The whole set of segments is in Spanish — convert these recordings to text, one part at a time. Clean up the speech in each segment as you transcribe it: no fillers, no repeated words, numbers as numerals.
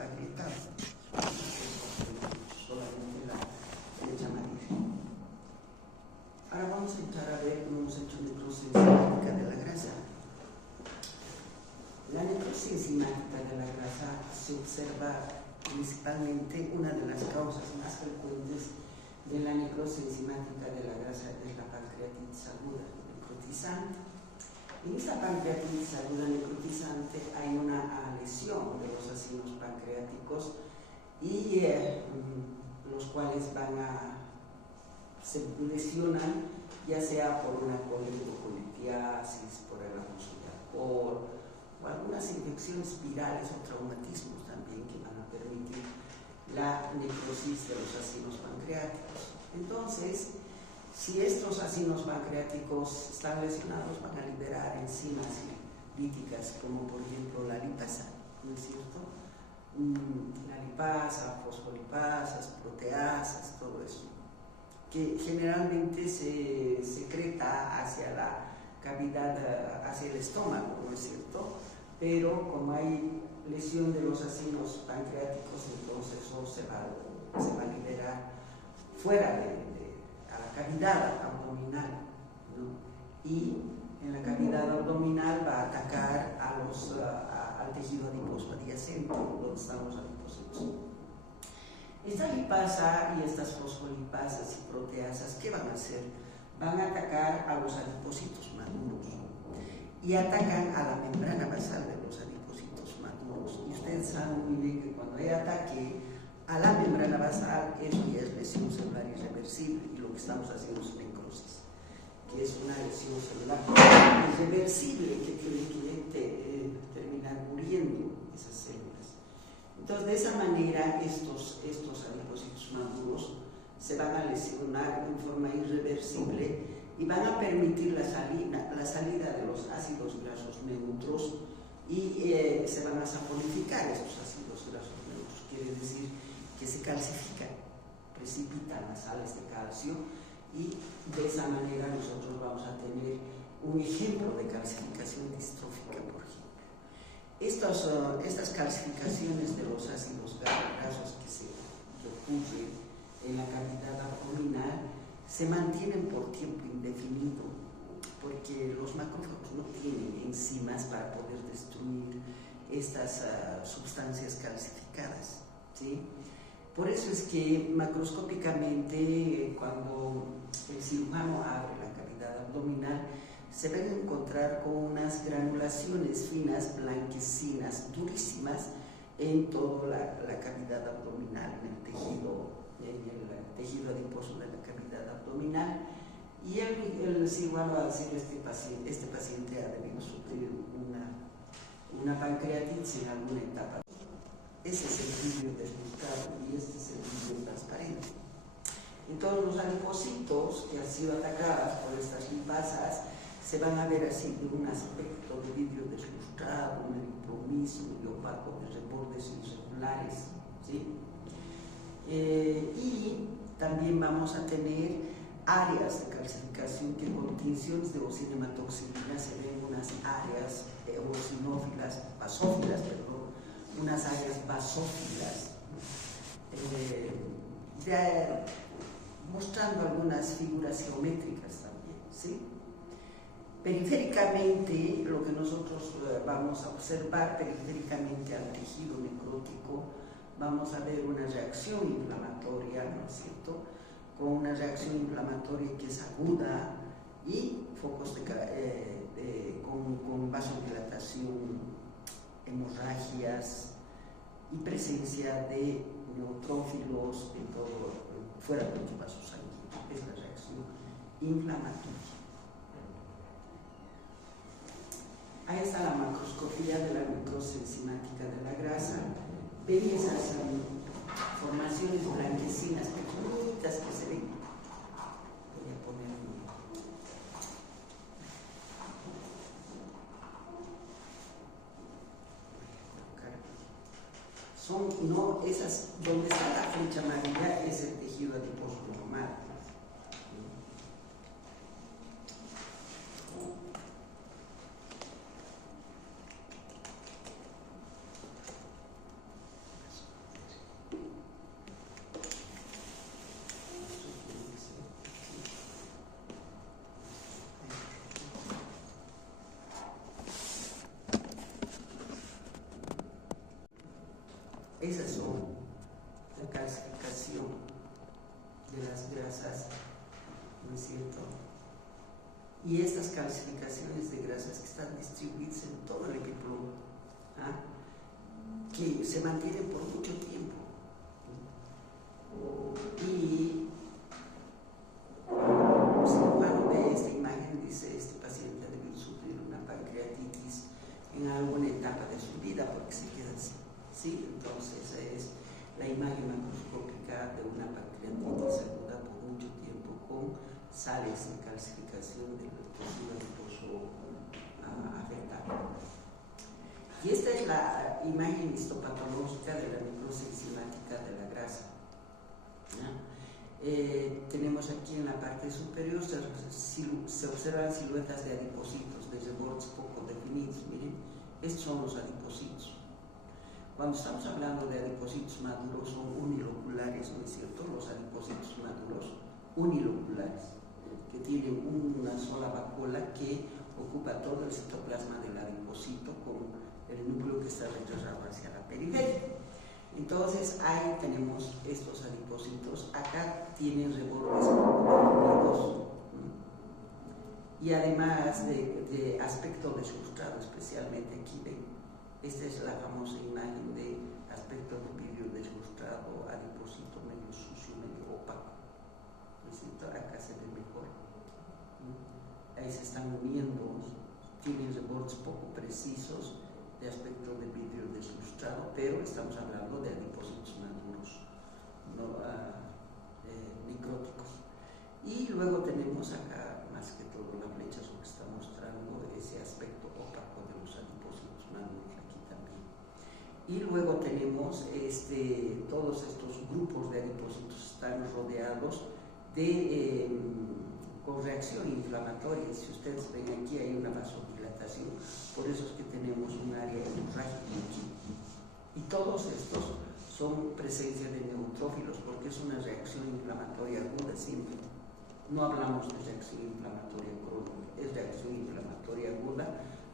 agrietado, solamente la flecha amarilla. Ahora vamos a entrar a ver cómo hemos hecho necrosis enzimática de la grasa. La necrosis enzimática de la grasa se observa principalmente, una de las causas más frecuentes de la necrosis enzimática de la grasa es la pancreatitis aguda necrotizante. En esta pancreatitis aguda necrotizante hay una lesión de los acinos pancreáticos y los cuales se lesionan ya sea por una colitiasis, por el abuso de alcohol o algunas infecciones virales o traumatismos también que van a permitir la necrosis de los acinos pancreáticos. Entonces, si estos acinos pancreáticos están lesionados, van a liberar enzimas líticas como por ejemplo la lipasa, ¿no es cierto? La lipasa, fosfolipasas, proteasas, todo eso, que generalmente se secreta hacia la cavidad, hacia el estómago, ¿no es cierto? Pero como hay lesión de los acinos pancreáticos, entonces eso se va a liberar fuera a la cavidad abdominal, ¿no? Y en la cavidad abdominal va a atacar al tejido adiposo adyacente, donde están los adipocitos. Esta lipasa y estas fosfolipasas y proteasas, ¿qué van a hacer? Van a atacar a los adipocitos maduros y atacan a la membrana basal de los adipocitos maduros. Y ustedes saben muy bien que cuando hay ataque a la membrana basal, eso ya es lesión celular irreversible, y lo que estamos haciendo es necrosis, que es una lesión celular irreversible que tiene que terminar muriendo esas células. Entonces, de esa manera, estos adipocitos maduros se van a lesionar en forma irreversible y van a permitir la salida de los ácidos grasos neutros y se van a saponificar esos ácidos grasos neutros, quiere decir que se calcifican, precipitan las sales de calcio, y de esa manera nosotros vamos a tener un ejemplo de calcificación distrófica, por ejemplo. Estas calcificaciones de los ácidos grasos que ocurren en la cavidad abdominal se mantienen por tiempo indefinido, porque los macrófagos no tienen enzimas para poder destruir estas sustancias calcificadas, ¿sí? Por eso es que macroscópicamente, cuando el cirujano abre la cavidad abdominal, se van a encontrar con unas granulaciones finas, blanquecinas, durísimas, en toda la cavidad abdominal, en el tejido adiposo de la cavidad abdominal. Y el cirujano va a decir: este paciente ha debido sufrir una pancreatitis en alguna etapa. Ese es el vidrio deslustrado y este es el vidrio transparente. Entonces, los adipocitos que han sido atacados por estas lipasas se van a ver así, de un aspecto de vidrio deslustrado, un erytromismo y opaco, de rebordes irregulares, ¿sí? Y también vamos a tener áreas de calcificación que con tinciones de osinematoxilina se ven unas áreas eosinófilas, basófilas, perdón, unas áreas basófilas, mostrando algunas figuras geométricas también, ¿sí? Periféricamente, lo que nosotros vamos a observar periféricamente al tejido necrótico, vamos a ver una reacción inflamatoria, ¿no es cierto?, con una reacción inflamatoria que es aguda y focos con vasodilatación, hemorragias y presencia de neutrófilos en todo, fuera de los vasos sanguíneos. Es la reacción inflamatoria. Ahí está la macroscopía de la necrosis enzimática de la grasa. Ven esas formaciones blanquecinas pequeñitas que se ven. Voy a poner no esas, donde está la flecha amarilla es el tejido adiposo normal. Esas son la calcificación de las grasas, ¿no es cierto? Y estas calcificaciones de grasas que están distribuidas en todo el epiplomo, ¿ah? Que se mantienen por mucho tiempo. Y si uno ve esta imagen, dice, este paciente ha debido sufrir una pancreatitis en alguna etapa de su vida porque se queda así, ¿sí? Entonces es la imagen macroscópica de una pancreatitis aguda por mucho tiempo con sales de calcificación del tejido adiposo afectado. Y esta es la imagen histopatológica de la necrosis enzimática de la grasa. Tenemos aquí en la parte superior, se observan siluetas de adipocitos, de rebordes poco definidos. Miren, estos son los adipocitos. Cuando estamos hablando de adipocitos maduros, son uniloculares, ¿no es cierto? Los adipocitos maduros uniloculares, que tienen una sola vacuola que ocupa todo el citoplasma del adipocito con el núcleo que está retrasado hacia la periferia. Entonces ahí tenemos estos adipocitos, acá tienen rebordes definidos, y además de aspecto de sustrato, especialmente aquí ven, esta es la famosa imagen de aspecto de vidrio de sustrato, adipocito medio sucio, medio opaco, acá se ve mejor, ahí se están uniendo, tienen rebordes poco precisos de aspecto de vidrio de sustrato, pero estamos hablando de adipocitos maduros, no necróticos. Y luego tenemos acá, más que todo, la flecha que está mostrando ese aspecto opaco de los adipocitos maduros aquí también. Y luego tenemos todos estos grupos de adipocitos están rodeados de con reacción inflamatoria. Si ustedes ven aquí hay una vasodilatación, por eso es que tenemos un área hemorrágica aquí. Y todos estos son presencia de neutrófilos, porque es una reacción inflamatoria aguda siempre. No hablamos de reacción inflamatoria crónica, es reacción inflamatoria aguda,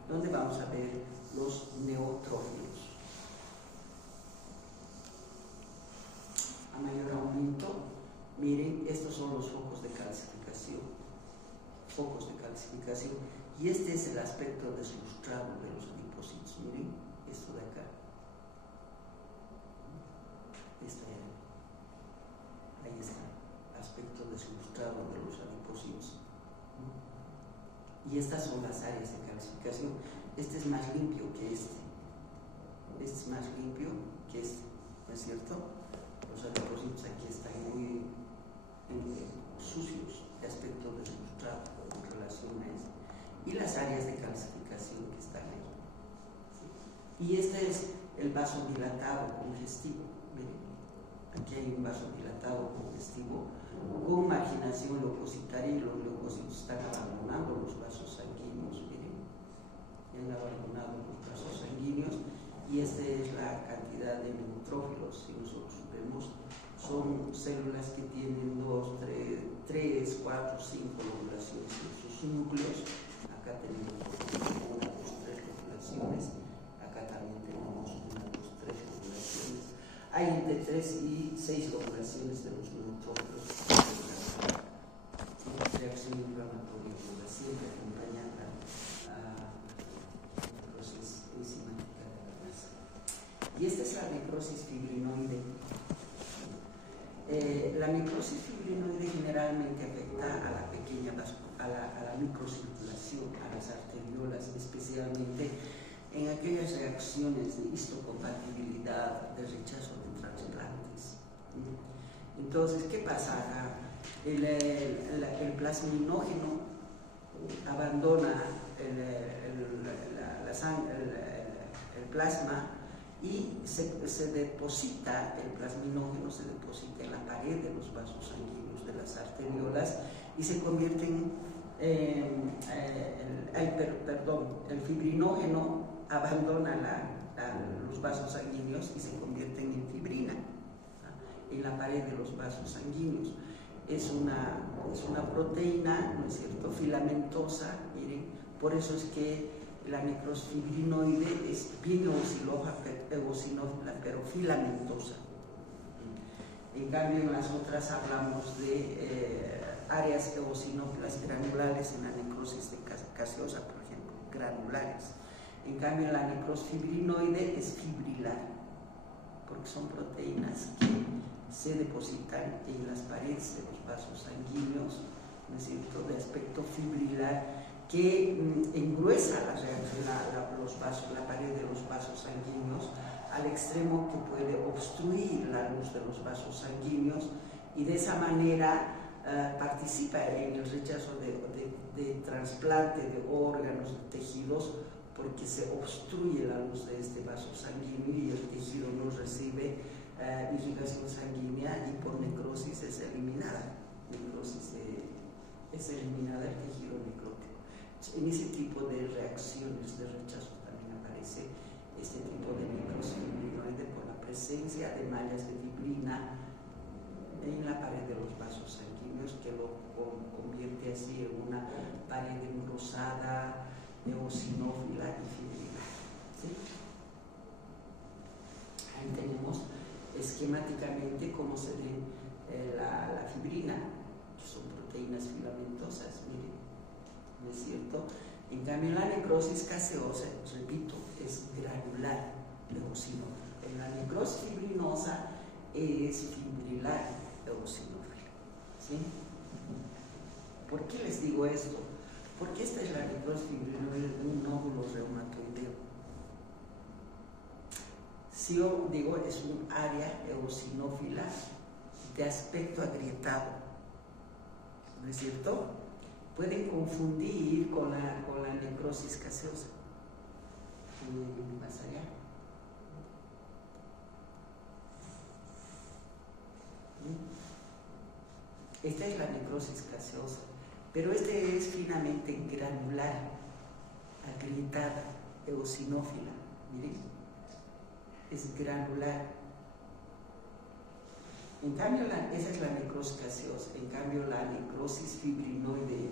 donde vamos a ver los neutrófilos. A mayor aumento, miren, estos son los focos de calcificación. Focos de calcificación, y este es el aspecto de sustrato de los adipocitos. Miren esto de acá, ahí está, aspecto de sustrato de los adipocitos, y estas son las áreas de calcificación. Este es más limpio que este es más limpio que este, ¿no es cierto? Los adipocitos aquí están muy sucios de aspecto de sustrato en relación a este, y las áreas de calcificación que están ahí, ¿sí? Y este es el vaso dilatado congestivo. Miren, aquí hay un vaso dilatado congestivo con marginación leucocitaria, y los leucocitos están abandonando los vasos sanguíneos. Miren, han abandonado los vasos sanguíneos, y esta es la cantidad de neutrófilos. Si nosotros vemos, son células que tienen 2, 3, 4, 5 lobulaciones en sus núcleos. Acá tenemos 1, 2, 3 lobulaciones. Acá también tenemos 1, 2, 3 lobulaciones. Hay entre 3 y 6 lobulaciones de los neutrófilos. Reacción inflamatoria aguda, siempre acompañada a necrosis enzimática de la grasa. Y esta es la necrosis fibrinoide. La necrosis fibrinoide generalmente afecta a la pequeña a la microcirculación, a las arteriolas, especialmente en aquellas reacciones de histocompatibilidad, de rechazo de trasplantes. Entonces, ¿qué pasa acá? El plasminógeno abandona el plasma, y se deposita, el plasminógeno se deposita en la pared de los vasos sanguíneos de las arteriolas, y se convierten el fibrinógeno abandona los vasos sanguíneos y se convierten en fibrina, ¿no?, en la pared de los vasos sanguíneos. Es una proteína, ¿no es cierto?, filamentosa. Miren, por eso es que La necrosis fibrinoide es bien eosinófila, pero filamentosa. En cambio, en las otras hablamos de áreas eosinófilas granulares en la necrosis de gaseosa, por ejemplo, granulares. En cambio, la necrosis fibrinoide es fibrilar, porque son proteínas que se depositan en las paredes de los vasos sanguíneos, ¿no es cierto?, de aspecto fibrilar, que engruesa la pared de los vasos sanguíneos al extremo que puede obstruir la luz de los vasos sanguíneos y de esa manera participa en el rechazo de trasplante de órganos, de tejidos, porque se obstruye la luz de este vaso sanguíneo y el tejido no recibe irrigación sanguínea y por necrosis es eliminada. Es eliminada el tejido necrótico. En ese tipo de reacciones de rechazo también aparece este tipo de necrosis fibrinoide por la presencia de mallas de fibrina en la pared de los vasos sanguíneos, que lo convierte así en una pared engrosada, eosinófila y fibrilar. ¿Sí? Ahí tenemos esquemáticamente cómo se ve la fibrina, que son proteínas filamentosas, miren, ¿no es cierto? En cambio, la necrosis gaseosa, repito, es granular, eosinófila. En la necrosis fibrinosa es fibrilar, eosinófila. ¿Sí? ¿Por qué les digo esto? Porque esta es la necrosis fibrinoide de un nódulo reumatoideo. Si yo digo, es un área eosinófila de aspecto agrietado, ¿no es cierto? Pueden confundir con la necrosis gaseosa. Más allá. Esta es la necrosis gaseosa, pero este es finamente granular, agrietada, eosinófila. Miren, es granular. En cambio, esa es la necrosis gaseosa. En cambio, la necrosis fibrinoide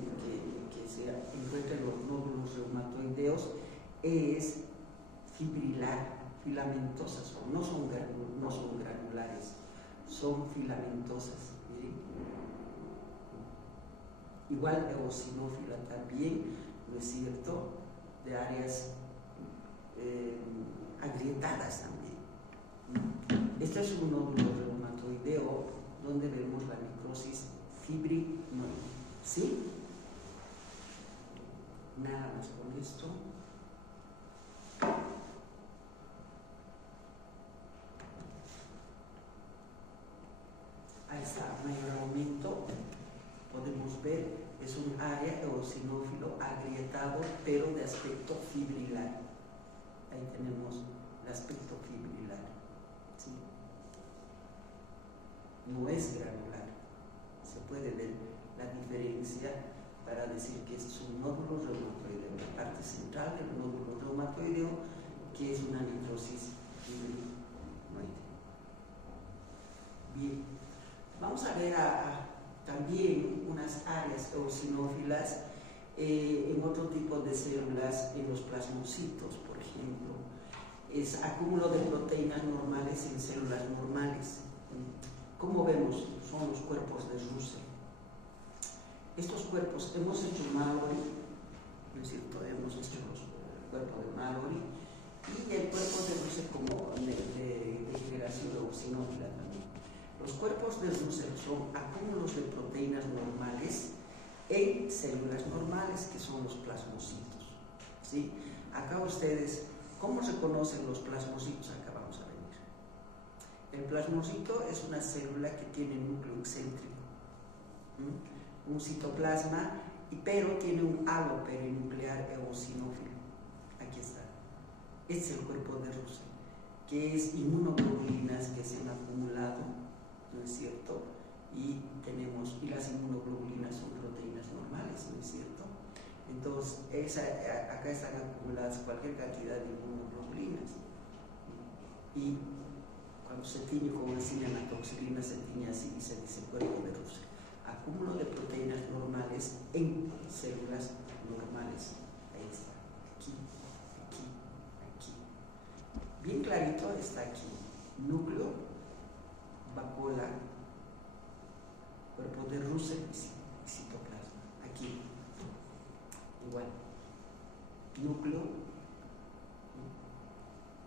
que se encuentra en los nódulos reumatoideos es fibrilar, filamentosas, no son granulares, son filamentosas. ¿Miren? Igual eosinófila también, ¿no es cierto?, de áreas agrietadas también. Este es un nódulo reumatoideo donde vemos la necrosis fibrinoide. ¿Sí? Nada más con esto. Ahí está, mayor aumento. Podemos ver, es un área eosinófilo agrietado, pero de aspecto fibrilar. Ahí tenemos el aspecto fibrilar. ¿Sí? No es granular. Se puede ver la diferencia para decir que es un nódulo reumatoideo, la parte central del nódulo reumatoideo, que es una necrosis fibrinoide. Bien, vamos a ver también unas áreas eosinófilas en otro tipo de células, en los plasmocitos, por ejemplo. Es acúmulo de proteínas normales en células normales. Como vemos, son los cuerpos de Russell. Estos cuerpos hemos hecho Mallory, ¿no es cierto? Hemos hecho el cuerpo de Mallory y el cuerpo de Russell como de generación eosinófila también. Los cuerpos de Russell son acúmulos de proteínas normales en células normales, que son los plasmocitos. ¿Sí? Acá ustedes, ¿cómo reconocen los plasmocitos? Acá vamos a venir. El plasmocito es una célula que tiene núcleo excéntrico, un citoplasma, pero tiene un halo perinuclear eosinófilo. Aquí está. Este es el cuerpo de Russell, que es inmunoglobulinas que se han acumulado, ¿no es cierto? Y las inmunoglobulinas son proteínas normales, ¿no es cierto? Entonces, acá están acumuladas cualquier cantidad de inmunoglobulinas. Y cuando se tiñe con una cinematoxilina, se tiñe así y se dice cuerpo de Russell. Acúmulo de proteínas normales en células normales. Ahí está, aquí. bien clarito está aquí: núcleo, vacuola, cuerpo de Russell y citoplasma. Aquí, igual, núcleo,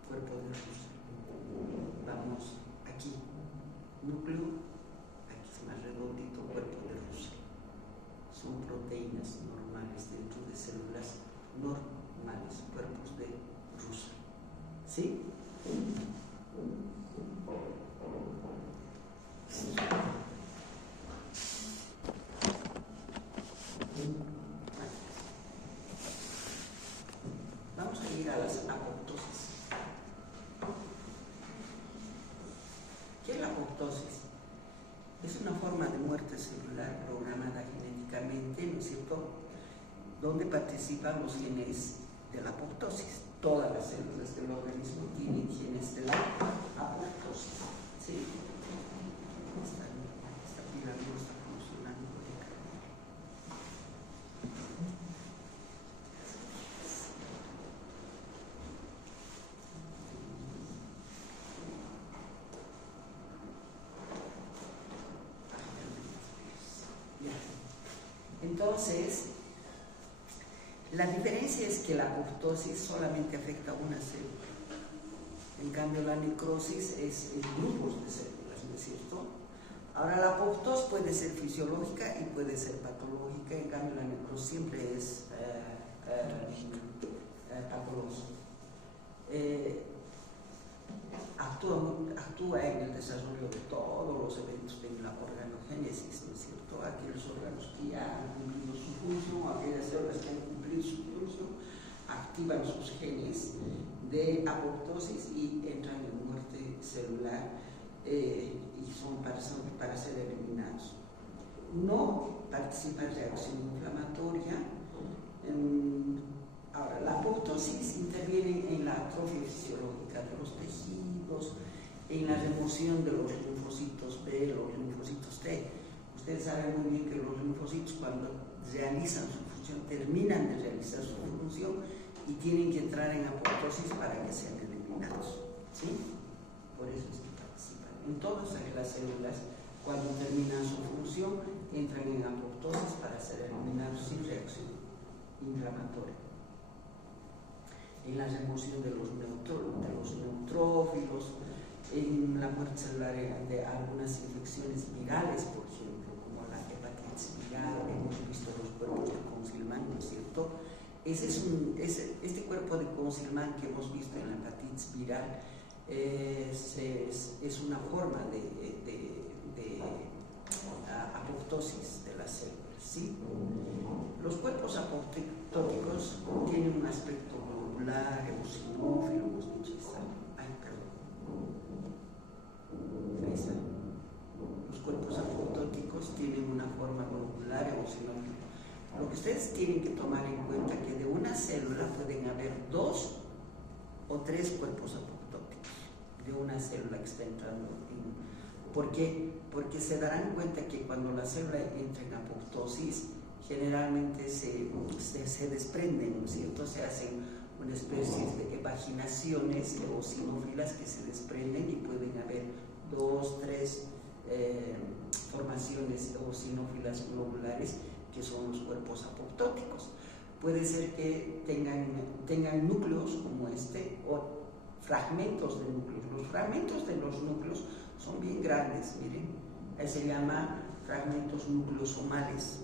cuerpo de Russell. Vamos aquí, núcleo, aquí es más redondito, cuerpo de Russell. Son proteínas normales dentro de células normales, cuerpos de Russell. ¿Sí? Vamos a ir a las apoptosis. ¿Qué es la apoptosis? Es una forma de muerte celular programada genéticamente, ¿no es cierto?, donde participan los genes de la apoptosis. Todas las células del organismo tienen genes de la apoptosis. ¿Sí? Esta pila no está funcionando. Entonces, la diferencia es que la apoptosis solamente afecta a una célula. En cambio, la necrosis es en grupos de células, ¿no es cierto? Ahora, la apoptosis puede ser fisiológica y puede ser patológica. En cambio, la necrosis siempre es patológica. Actúa en el desarrollo de todos los eventos de la organogénesis, ¿no es cierto? Aquellos órganos que ya han cumplido su función, aquellas células que han cumplido su función, activan sus genes de apoptosis y entran en muerte celular y son para ser eliminados. No participa en reacción inflamatoria. Ahora, la apoptosis interviene en la atrofia fisiológica de los tejidos, en la remoción de los linfocitos B, los linfocitos T. Ustedes saben muy bien que los linfocitos, cuando realizan su función, terminan de realizar su función y tienen que entrar en apoptosis para que sean eliminados. ¿Sí? Por eso es que participan. En todas las células, cuando terminan su función, entran en apoptosis para ser eliminados sin reacción inflamatoria. En la remoción de los neutrófilos, en la muerte celular de algunas infecciones virales, por ejemplo, como la hepatitis viral. Hemos visto los cuerpos de Consilman, ¿no es cierto? Este cuerpo de Consilman que hemos visto en la hepatitis viral es una forma de apoptosis de las células, ¿sí? Los cuerpos apoptóticos tienen un aspecto globular, eosinófilo, hemos dicho. Ahí está. Los cuerpos apoptóticos tienen una forma globular, eosinófila. Lo que ustedes tienen que tomar en cuenta es que de una célula pueden haber 2 o 3 cuerpos apoptóticos de una célula que está entrando en... ¿Por qué? Porque se darán cuenta que cuando la célula entra en apoptosis, generalmente se desprenden, ¿no es cierto? Se hacen una especie de vaginaciones eosinófilas que se desprenden y pueden haber 2, 3 formaciones eosinófilas globulares que son los cuerpos apoptóticos. Puede ser que tengan núcleos como este o fragmentos de núcleos. Los fragmentos de los núcleos son bien grandes, miren, se llama fragmentos nucleosomales.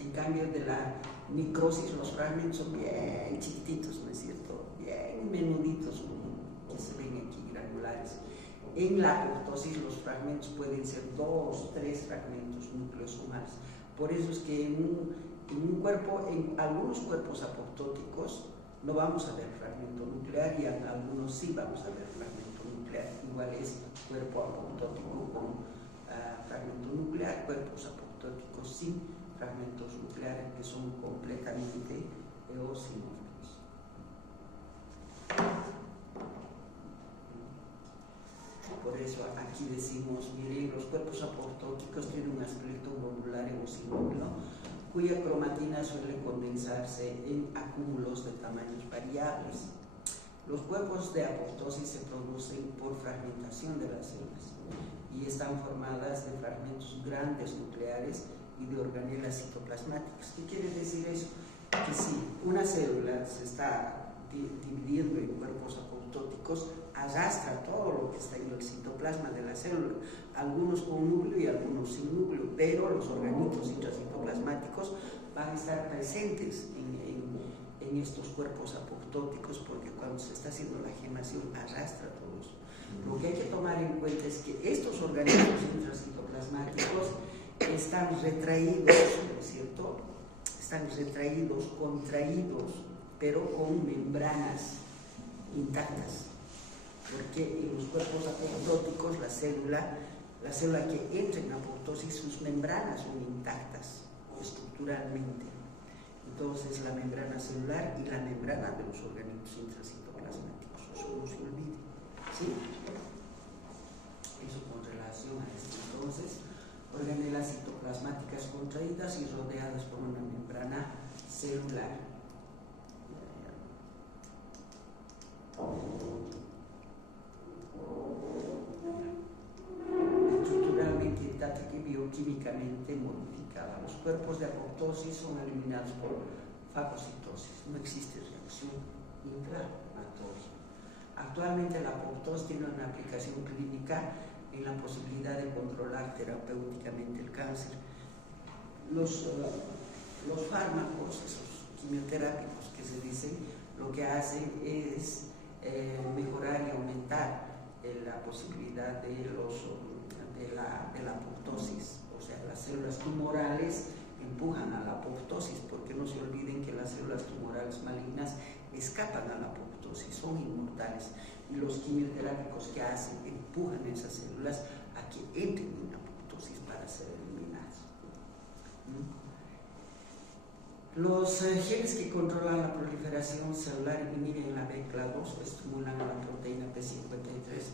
En cambio de la necrosis, los fragmentos son bien chiquititos, ¿no es cierto? Bien menuditos, que se ven aquí granulares. En la apoptosis los fragmentos pueden ser 2, 3 fragmentos nucleosomales. Por eso es que en un cuerpo, en algunos cuerpos apoptóticos, no vamos a ver fragmento nuclear y en algunos sí vamos a ver fragmento nuclear. Igual es cuerpo apoptótico con fragmento nuclear, cuerpos apoptóticos sin fragmentos nucleares que son completamente eosinófilos. Por eso aquí decimos, miren, los cuerpos apoptóticos tienen un aspecto globular eosinófilo cuya cromatina suele condensarse en acúmulos de tamaños variables. Los cuerpos de apoptosis se producen por fragmentación de las células y están formadas de fragmentos grandes nucleares y de organelas citoplasmáticas. ¿Qué quiere decir eso? Que si una célula se está dividiendo en cuerpos apoptóticos, arrastra todo lo que está en el citoplasma de la célula, algunos con núcleo y algunos sin núcleo, pero los organitos intracitoplasmáticos van a estar presentes en estos cuerpos apoptóticos, porque cuando se está haciendo la gemación arrastra todo eso. Lo que hay que tomar en cuenta es que estos organismos intracitoplasmáticos están retraídos, ¿no es cierto? Están retraídos, contraídos, pero con membranas intactas, porque en los cuerpos apoptóticos la célula que entra en apoptosis, sus membranas son intactas estructuralmente. Entonces la membrana celular y la membrana de los organismos intracitoplasmáticos, eso no se olvide, ¿sí? Eso con relación a esto. Entonces, organelas citoplasmáticas contraídas y rodeadas por una membrana celular. Estructuralmente intacta y bioquímicamente modificada. Los cuerpos de apoptosis son eliminados por fagocitosis. No existe reacción inflamatoria. Actualmente la apoptosis tiene una aplicación clínica en la posibilidad de controlar terapéuticamente el cáncer. Los fármacos, esos quimioterápicos que se dicen, lo que hacen es mejorar y aumentar la posibilidad de la apoptosis. O sea, las células tumorales empujan a la apoptosis, porque no se olviden que las células tumorales malignas escapan a la apoptosis, son inmortales, y los quimioterápicos que hacen empujan esas células a que entren en apoptosis para ser eliminadas. Los genes que controlan la proliferación celular inhiben la BCLA2, estimulan a la proteína P53.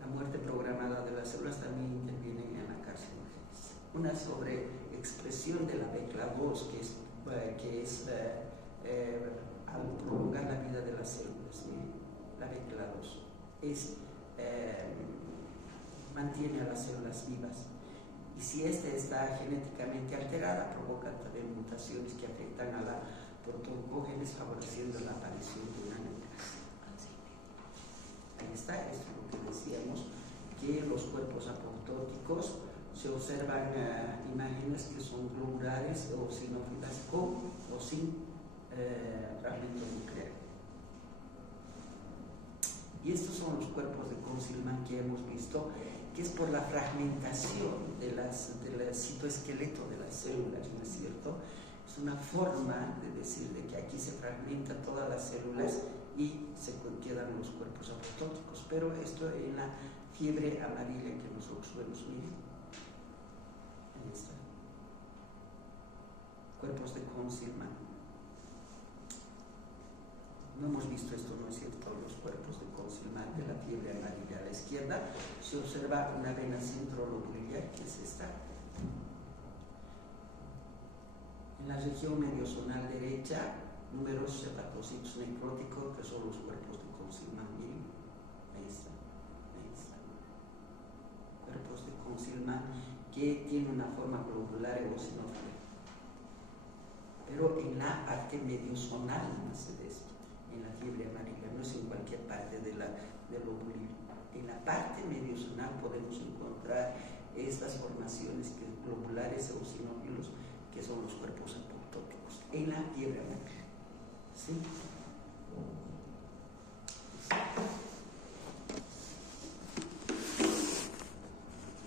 La muerte programada de las células también interviene en la carcinogénesis. Una sobreexpresión de la BCLA2, que es al prolongar la vida de las células, la BCLA2 mantiene a las células vivas. Y si esta está genéticamente alterada, provoca también mutaciones que afectan a la protoncógenes, favoreciendo la aparición de una neoplasia. Ahí está, esto es lo que decíamos, que los cuerpos apoptóticos se observan imágenes que son globulares o sinófilas con o sin fragmento nuclear. Y estos son los cuerpos de Consilman que hemos visto, que es por la fragmentación del citoesqueleto de las células, ¿no es cierto? Es una forma de decir de que aquí se fragmentan todas las células y se quedan los cuerpos apoptóticos, pero esto en la fiebre amarilla que nosotros vemos, miren, ahí está, cuerpos de Consilman. No hemos visto esto, ¿no es cierto? Los cuerpos de Consilman de la fiebre amarilla. A la izquierda se observa una vena centrolobular, que es esta. En la región mediosonal derecha, numerosos hepatocitos necróticos, que son los cuerpos de Consilman. Miren, ahí está, ahí está. Cuerpos de Consilman que tienen una forma globular eosinófila. Pero en la parte mediosonal no se ve esto. En la fiebre amarilla, no es en cualquier parte del lóbulo. En la parte mediosonal podemos encontrar estas formaciones globulares eosinófilos, que son los cuerpos apoptóticos, en la fiebre amarilla. ¿Sí?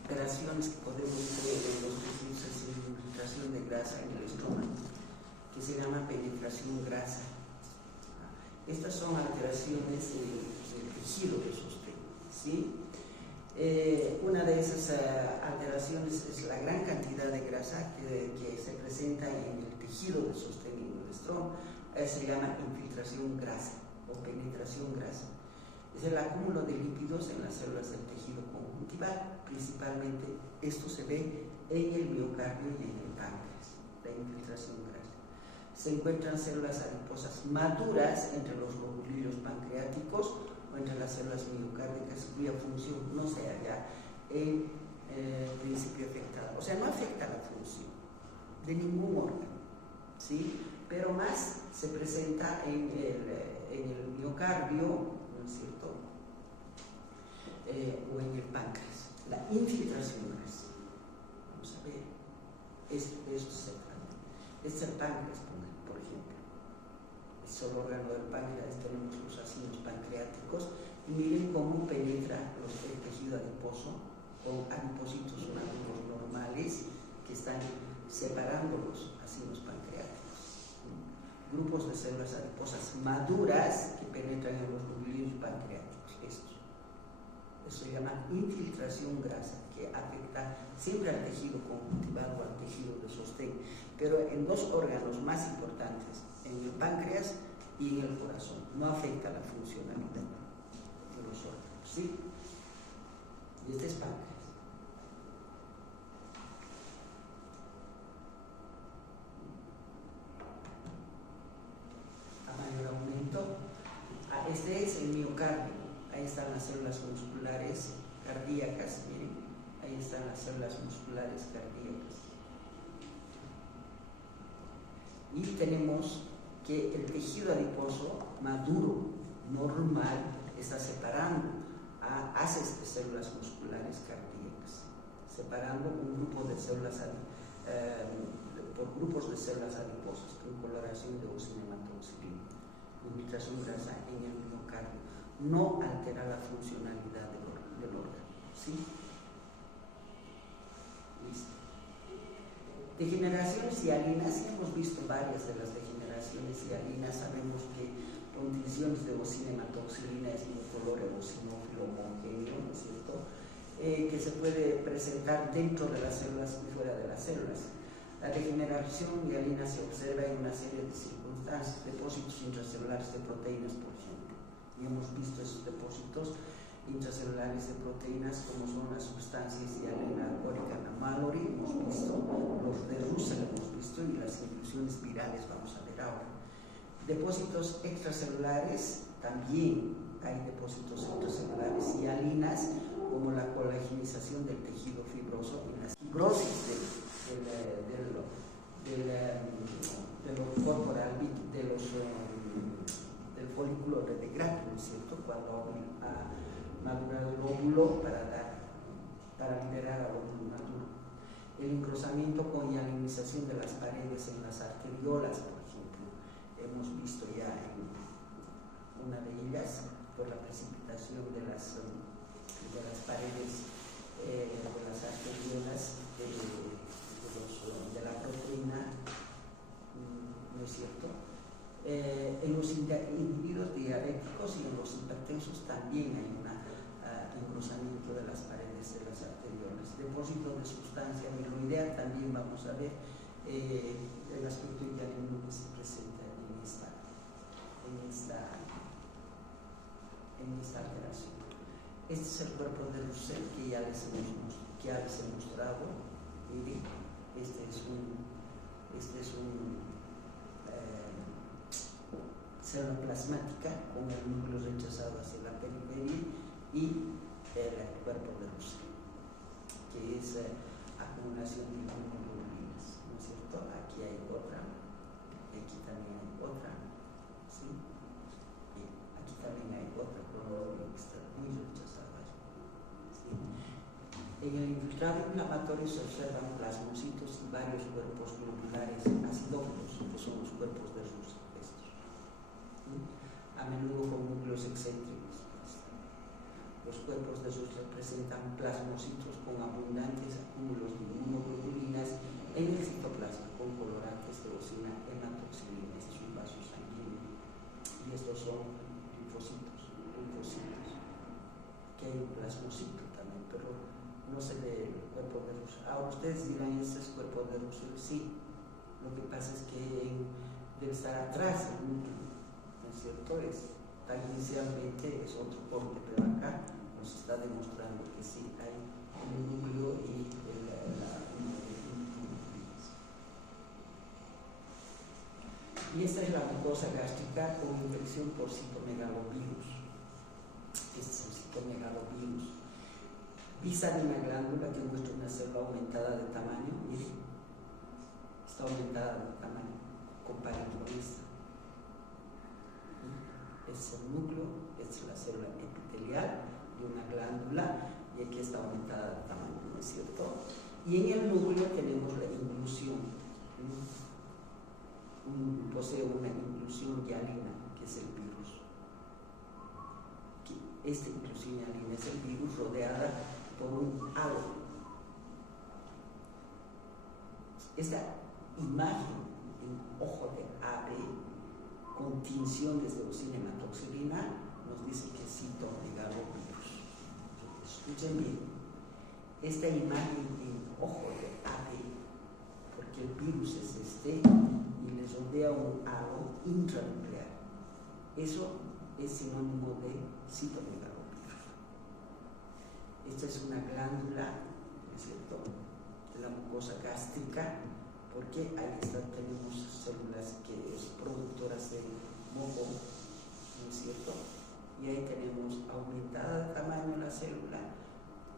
Operaciones que podemos ver en los tejidos de infiltración de grasa en el estómago, que se llama penetración grasa. Estas son alteraciones del tejido de sostén, ¿sí? Una de esas alteraciones es la gran cantidad de grasa que se presenta en el tejido de sostén en el estrómago. Se llama infiltración grasa o penetración grasa. Es el acúmulo de lípidos en las células del tejido conjuntival. Principalmente esto se ve en el miocardio y en el páncreas, la infiltración grasa. se encuentran células adiposas maduras entre los lobulillos pancreáticos o entre las células miocárdicas cuya función no se halla en principio afectada. O sea, no afecta la función de ningún órgano, ¿sí? Pero más se presenta en el miocardio, ¿no es cierto? O en el páncreas. La infiltración grasa. Vamos a ver. De eso se trata. Este es el páncreas, por ejemplo. Es solo órgano del páncreas, tenemos los acinos pancreáticos. Y miren cómo penetra el tejido adiposo con adipocitos maduros normales que están separando los acinos pancreáticos. Grupos de células adiposas maduras que penetran en los lobulillos pancreáticos. Eso se llama infiltración grasa, que afecta siempre al tejido conjuntival o al tejido de sostén, pero en dos órganos más importantes, en el páncreas y en el corazón. No afecta la funcionalidad de los órganos, ¿sí? Y este es páncreas. A mayor aumento. Este es el miocardio. Ahí están las células musculares cardíacas, miren, ahí están las células musculares cardíacas. Y tenemos que el tejido adiposo maduro, normal, está separando a haces de células musculares cardíacas, separando un grupo de células por grupos de células adiposas con coloración de ocinematoxilina, infiltración grasa en el miocardio. No altera la funcionalidad del órgano, ¿sí? Listo. Degeneraciones hialinas, hemos visto varias de las degeneraciones hialinas, sabemos que condiciones de ocinematoxilina es un color eosinófilo homogéneo, ¿no es cierto? Que se puede presentar dentro de las células y fuera de las células. La degeneración hialina se observa en una serie de circunstancias, depósitos intracelulares de proteínas, por ejemplo. Y hemos visto esos depósitos intracelulares de proteínas como son las sustancias hialina alcohólica Mallory, hemos visto los de Russell, hemos visto, y las inclusiones virales vamos a ver ahora. Depósitos extracelulares, también hay depósitos extracelulares hialinas como la colagenización del tejido fibroso y la fibrosis del folículo de Graafian, ¿no es cierto? Cuando ha madurado el óvulo para liberar al óvulo maduro. El engrosamiento con hialinización de las paredes en las arteriolas, por ejemplo, hemos visto ya en una de ellas por la precipitación de las paredes de las arteriolas de la proteína, ¿no es cierto? En los individuos diabéticos y en los hipertensos también hay un engrosamiento de las paredes de las arteriolas. Depósito de sustancia amiloidea también vamos a ver el aspecto hialino que se presenta en esta alteración. Este es el cuerpo de Russell que ya les he mostrado. Miren, este es un célula plasmática con el núcleo rechazado hacia la periferia y el cuerpo de Russell, que es acumulación de inmunoglobulinas, ¿no es cierto? Aquí hay otra, aquí también hay otra, ¿sí? Y aquí también hay otra cromoglobina que está muy rechazada, ¿sí? En el infiltrado inflamatorio se observan plasmocitos y varios cuerpos globulares acidófilos, que son los cuerpos de Russell, estos, ¿sí? A menudo con núcleos excéntricos. Los cuerpos de Russell presentan plasmocitos con abundantes acúmulos de inmunoglobulinas en el citoplasma con colorantes de ocinematoxilina. Este es un vaso sanguíneo y estos son linfocitos, que hay un plasmocito también, pero no se ve el cuerpo de Russell. Ahora ustedes dirán, ¿este es cuerpo de Russell? Sí, lo que pasa es que debe estar atrás del núcleo, ¿no es cierto? Tangencialmente es otro corte, pero acá nos está demostrando que sí hay un núcleo y Y esta es la mucosa gástrica con infección por citomegalovirus. Este es el citomegalovirus. Vista de una glándula que muestra una célula aumentada de tamaño. Miren, está aumentada de tamaño. Comparen con esta. Este es el núcleo, esta es la célula epitelial de una glándula y aquí está aumentada de tamaño, ¿no es cierto? Y en el núcleo tenemos la inclusión. Posee una inclusión hialina, que es el virus. Esta inclusión hialina es el virus rodeada por un halo. Esta imagen en ojo de ave con tinciones de leucina hematoxilina nos dice que es citomegalovirus. Escuchen bien, esta imagen en ojo de ave, porque el virus es este y le rodea un halo intranuclear. Eso es sinónimo de citomegalovirus. Esta es una glándula, ¿no es cierto?, de la mucosa gástrica, porque ahí tenemos células que es productoras de moco, ¿no es cierto? Y ahí tenemos aumentada de tamaño la célula.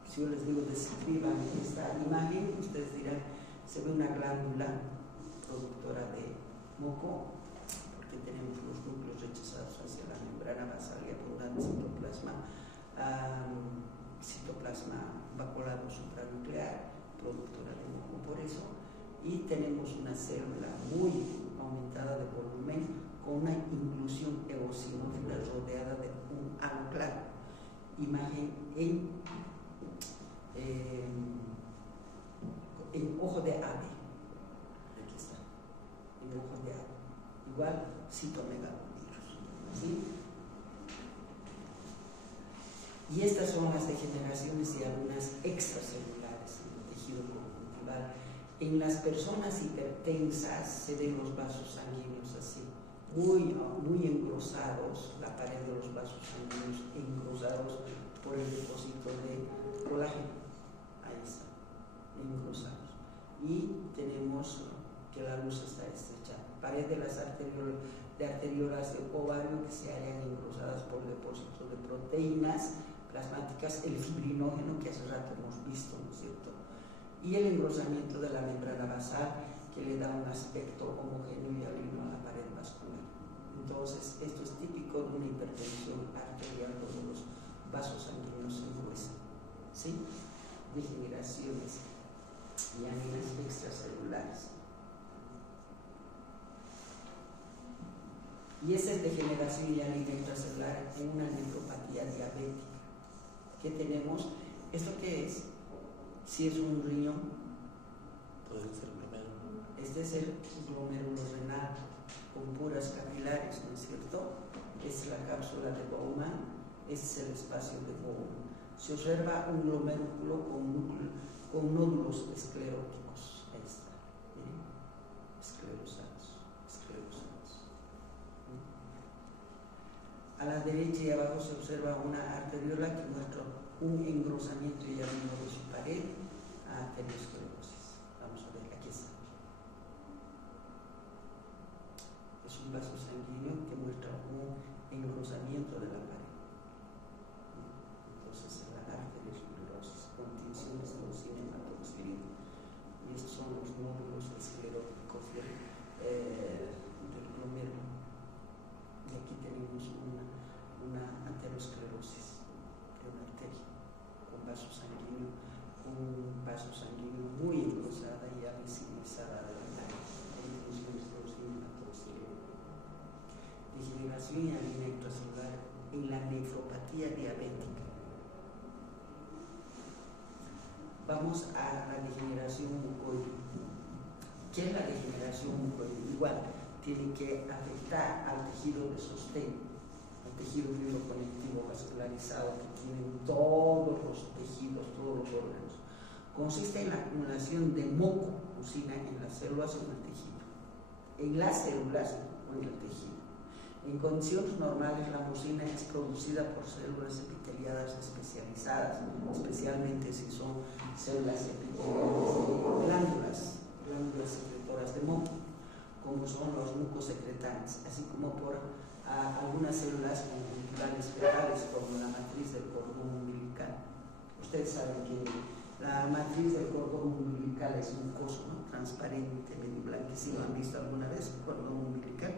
Si yo les digo describan esta imagen, ustedes dirán, se ve una glándula productora de moco, porque tenemos los núcleos rechazados hacia la membrana basal y abundante citoplasma vacuolado supranuclear, productora de moco por eso, y tenemos una célula muy aumentada de volumen con una inclusión eosinófila rodeada de un halo claro. Imagen en ojo de ave. Aquí está, en ojo de ave. Igual citomegalovirus, ¿sí? Y estas son las degeneraciones y algunas extracelulares en el tejido conjuntival. En las personas hipertensas se ven los vasos sanguíneos así, muy engrosados, la pared de los vasos sanguíneos engrosados por el depósito de colágeno. Ahí está, engrosados. Y tenemos que la luz está estrecha. Pared de las arteriolas de ovario que se hallan engrosadas por depósitos de proteínas plasmáticas, el fibrinógeno que hace rato hemos visto, ¿no es cierto? Y el engrosamiento de la membrana basal que le da un aspecto homogéneo y hialino a la pared vascular. Entonces, esto es típico de una hipertensión arterial donde los vasos sanguíneos se engruesan, ¿sí? Degeneraciones hialinas extracelulares. Y esa es degeneración hialina extracelular en una nefropatía diabética. ¿Qué tenemos? ¿Esto qué es? Si es un riñón, puede ser glomérulo. Este es el glomérulo renal con puras capilares, ¿no es cierto? Esta es la cápsula de Bowman, este es el espacio de Bowman. Se observa un glomérulo con nódulos escleróticos. Ahí está, miren, esclerosados. A la derecha y abajo se observa una arteriola que muestra un engrosamiento hialino de su pared a arteriosclerosis. Vamos a ver, aquí está. Es un vaso sanguíneo que muestra un engrosamiento de la pared. Entonces, la arteriosclerosis con tinciones de leucina hematoxilina. Y estos son los nódulos escleróticos del glomérulo. Y aquí tenemos una aterosclerosis de una arteria con vaso sanguíneo muy engrosada y ya visibilizada de la pared. Degeneración hialina extracelular en la nefropatía diabética. Vamos a la degeneración mucoide. ¿Qué es la degeneración mucoide? Igual, tiene que afectar al tejido de sostén, al tejido fibroconectivo vascularizado que tienen todos los tejidos, todos los órganos. Consiste en la acumulación de moco, mucina, en las células o en el tejido. En las células o en el tejido. En condiciones normales, la mucina es producida por células epiteliadas especializadas, especialmente si son células epiteliales de glándulas secretoras de moco. como son los mucosecretantes, así como por algunas células conjuntivales fetales, como la matriz del cordón umbilical. Ustedes saben que la matriz del cordón umbilical es un coso, ¿no?, transparente, medio blanquecino. ¿Han visto alguna vez el cordón umbilical?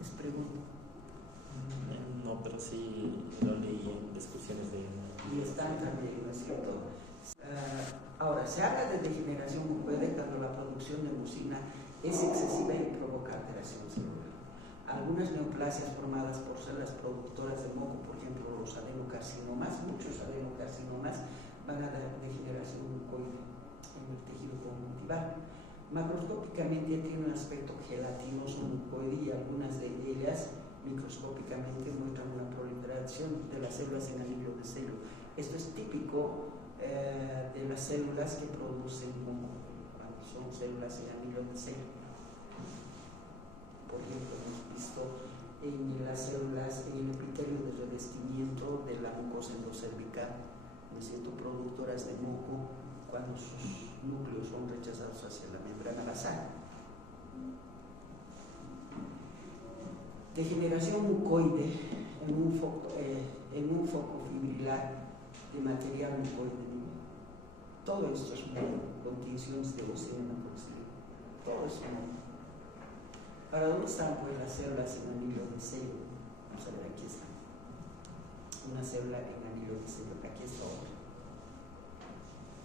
Les pregunto. No, pero sí lo leí en discusiones de... Y están también, ¿no es cierto? Ahora, se habla de degeneración mucoide cuando la producción de mucina es excesiva y provoca alteración celular. Algunas neoplasias formadas por células productoras de moco, por ejemplo los adenocarcinomas, muchos adenocarcinomas van a dar degeneración mucoide en el tejido conjuntival. Macroscópicamente tienen un aspecto gelatinoso mucoide y algunas de ellas microscópicamente muestran una proliferación de las células en anillo de celo. Esto es típico de las células que producen moco, cuando son células en anillo de celo. Por ejemplo, hemos visto en las células, en el epitelio de revestimiento de la mucosa endocervical, ¿no es cierto?, productoras de moco cuando sus núcleos son rechazados hacia la membrana basal. Degeneración mucoide en un foco fibrilar de material mucoide. Todo esto es moco, con tinciones de eosina proxilina. Todo es moco. Ahora, ¿dónde están pues las células en anillo de celo? Vamos a ver, aquí está. Una célula en anillo de celo, aquí está otra.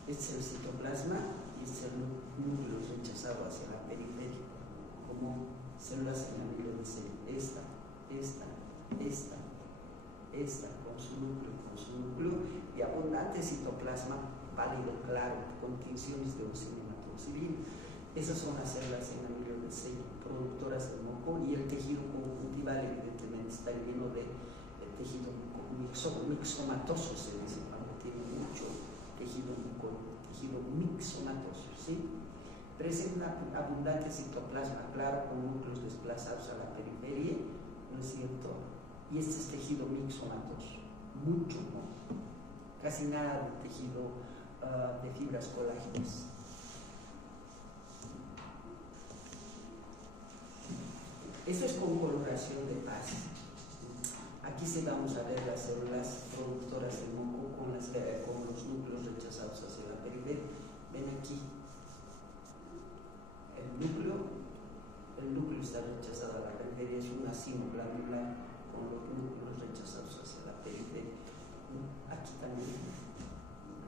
Este es el citoplasma y este es el núcleo rechazado hacia la periferia, como células en anillo de celo. Esta, con su núcleo, y abundante citoplasma pálido claro, con tinciones de eosina hematocivil. Esas son las células en anillo de celo, productoras de moco, y el tejido conjuntival evidentemente está lleno de tejido mixomatoso, se dice cuando tiene mucho tejido mixomatoso, ¿sí? Presenta abundante citoplasma claro con núcleos desplazados a la periferia, ¿no es cierto? Y este es tejido mixomatoso, mucho moco, casi nada de tejido de fibras colágenas. Esto es con coloración de paz. Aquí sí vamos a ver las células productoras de moco con los núcleos rechazados hacia la periferia. Ven aquí. El núcleo está rechazado a la periferia, es un acino glandular con los núcleos rechazados hacia la periferia. Aquí también.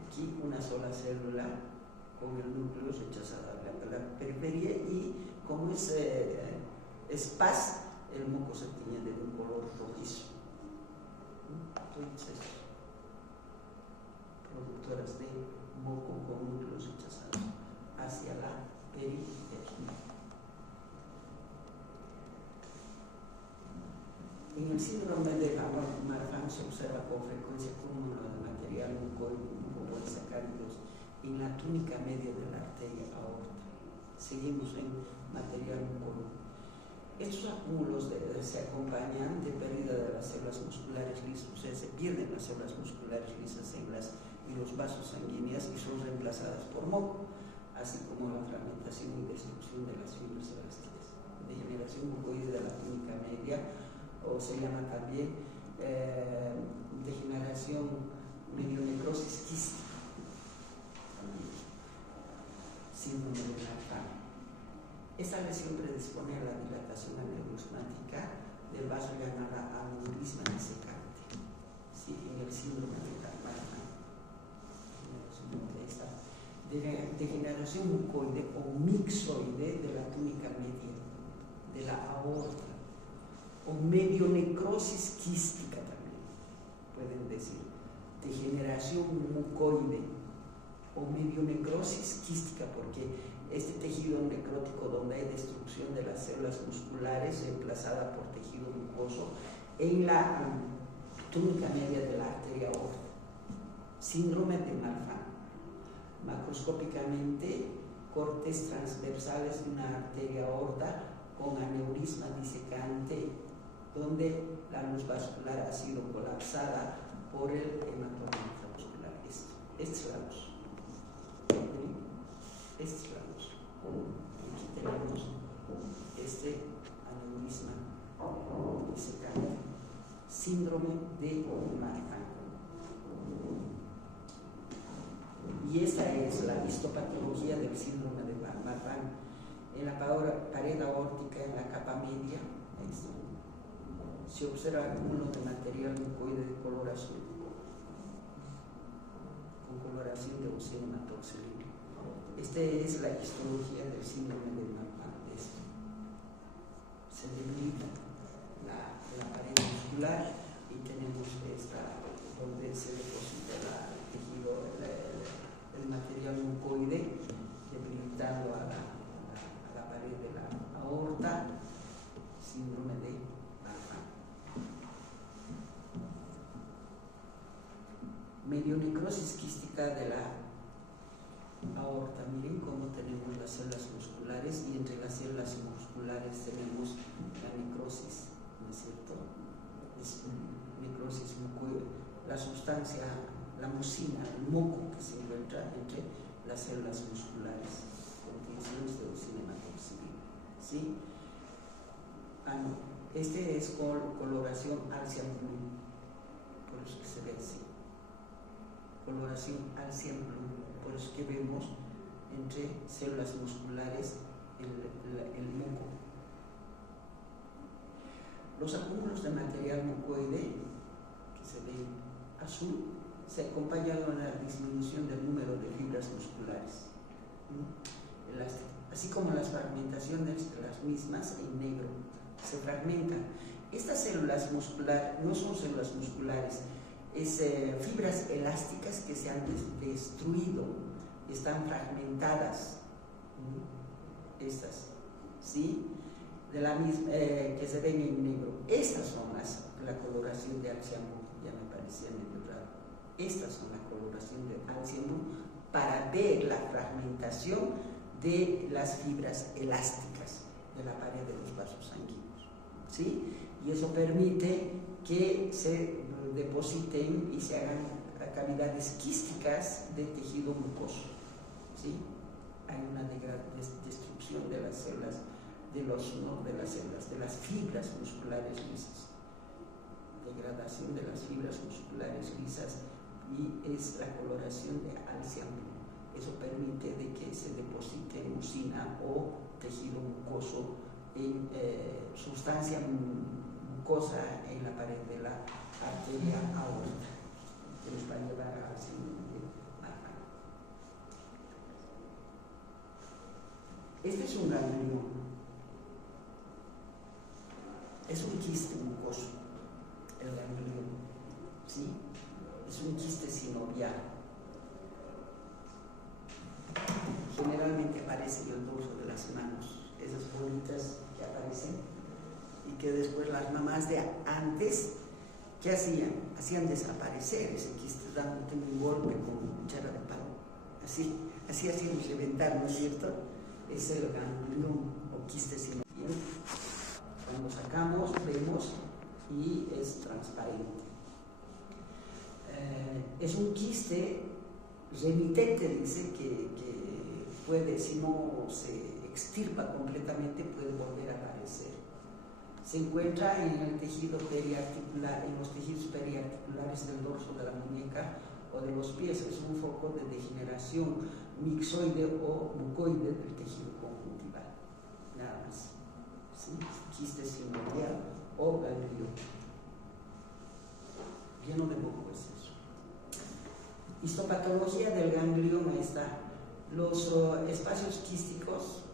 Aquí una sola célula con el núcleo rechazado a la periferia, y como es paz, el moco se tiñe de un color rojizo. Entonces, productoras de moco con núcleos rechazados hacia la periferia. En el síndrome de Marfan se observa con frecuencia cúmulo de material mucoide como polisacáridos en la túnica media de la arteria aorta. Seguimos en material mucoide. Estos acúmulos se acompañan de pérdida de las células musculares lisas, o sea, se pierden las células musculares lisas en los vasos sanguíneos y son reemplazadas por moco, así como la fragmentación y destrucción de las fibras elásticas. Degeneración mucoide de la túnica media, o se llama también degeneración medionecrosis quística, síndrome de Marfan. Esta lesión predispone a la dilatación aneurysmática del vaso llamada aneurisma disecante, ¿sí?, en el síndrome de Marfan. Degeneración mucoide o mixoide de la túnica media de la aorta, o medionecrosis quística también pueden decir. Degeneración mucoide o medionecrosis quística, porque este tejido necrótico donde hay destrucción de las células musculares reemplazada por tejido mucoso en la túnica media de la arteria aorta. Síndrome de Marfan. Macroscópicamente, cortes transversales de una arteria aorta con aneurisma disecante, donde la luz vascular ha sido colapsada por el hematoma intramuscular. Este es la luz. Este es la luz. tenemos este aneurisma disecante, síndrome de Marfan. Y esta es la histopatología del síndrome de Marfan. En la pared aórtica, en la capa media, se observa acúmulo de material mucoide de color azul, con coloración de oxinomatolina. Esta es la histología del síndrome de Marfan. Se debilita la pared muscular y tenemos esta donde se deposita el tejido, el material mucoide, debilitando a la pared de la aorta, síndrome de Marfan. Medionecrosis quística de la aorta. Miren cómo tenemos las células musculares y entre las células musculares tenemos la necrosis, ¿no es cierto? Es necrosis mucoide, la sustancia, la mucina, el moco que se encuentra entre las células musculares, contenciones de oxinomatolina, ¿sí? No. Este es coloración Alcian Blue, por eso que se ve así. Coloración Alcian Blue, por eso que vemos entre células musculares el moco. Los acúmulos de material mucoide, que se ven azul, se acompañan con la disminución del número de fibras musculares, así como las fragmentaciones de las mismas en negro. Se fragmentan. Estas células musculares no son células musculares, es fibras elásticas que se han destruido, están fragmentadas. Estas, ¿sí? De la misma, que se ven en negro. Estas son la coloración de Alcian Blue, ya me parecía medio raro. Estas son la coloración de Alcian Blue para ver la fragmentación de las fibras elásticas de la pared de los vasos sanguíneos, ¿sí? Y eso permite que se depositen y se hagan cavidades quísticas de tejido mucoso, ¿sí? Hay una destrucción de las células, de las fibras musculares lisas, degradación de las fibras musculares lisas, y es la coloración de Alcian Blue. Eso permite de que se deposite mucina o tejido mucoso en sustancia mucosa en la pared de la arteria aorta, que nos va a llevar al síndrome de Marfan. Este es un ganglión, es un quiste mucoso, el ganglión, ¿sí? Es un quiste sinovial. Generalmente aparece en el dorso de las manos, esas bolitas que aparecen y que después las mamás de antes, ¿qué hacían? Hacían desaparecer ese quiste dándote un golpe con cuchara de palo. Así hacíamos reventar, ¿no es cierto? Es el ganglión o quiste sinovial. Cuando sacamos, vemos y es transparente. Es un quiste remitente, dice que puede, si no se extirpa completamente, puede volver a aparecer. Se encuentra en el tejido periarticular, en los tejidos periarticulares del dorso de la muñeca o de los pies. Es un foco de degeneración mixoide o mucoide del tejido conjuntival. Nada más. ¿Sí? Quiste sinovial o ganglión. Lleno de moco es eso. Histopatología del ganglioma está. Los espacios quísticos,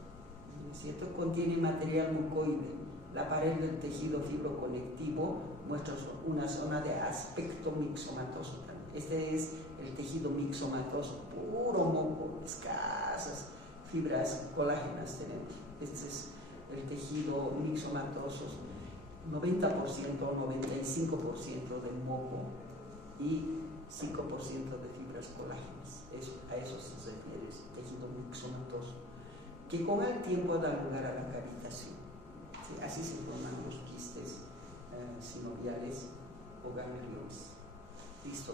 ¿no es cierto?, contienen material mucoide. La pared del tejido fibroconectivo muestra una zona de aspecto mixomatoso. Este es el tejido mixomatoso, puro moco, escasas fibras colágenas tenemos. Este es el tejido mixomatoso, 90% o 95% del moco y 5% de fibras colágenas. A eso se refiere ese tejido mixomatoso, que con el tiempo da lugar a la cavitación. ¿Sí? Así se forman los quistes sinoviales o gangliones. Listo.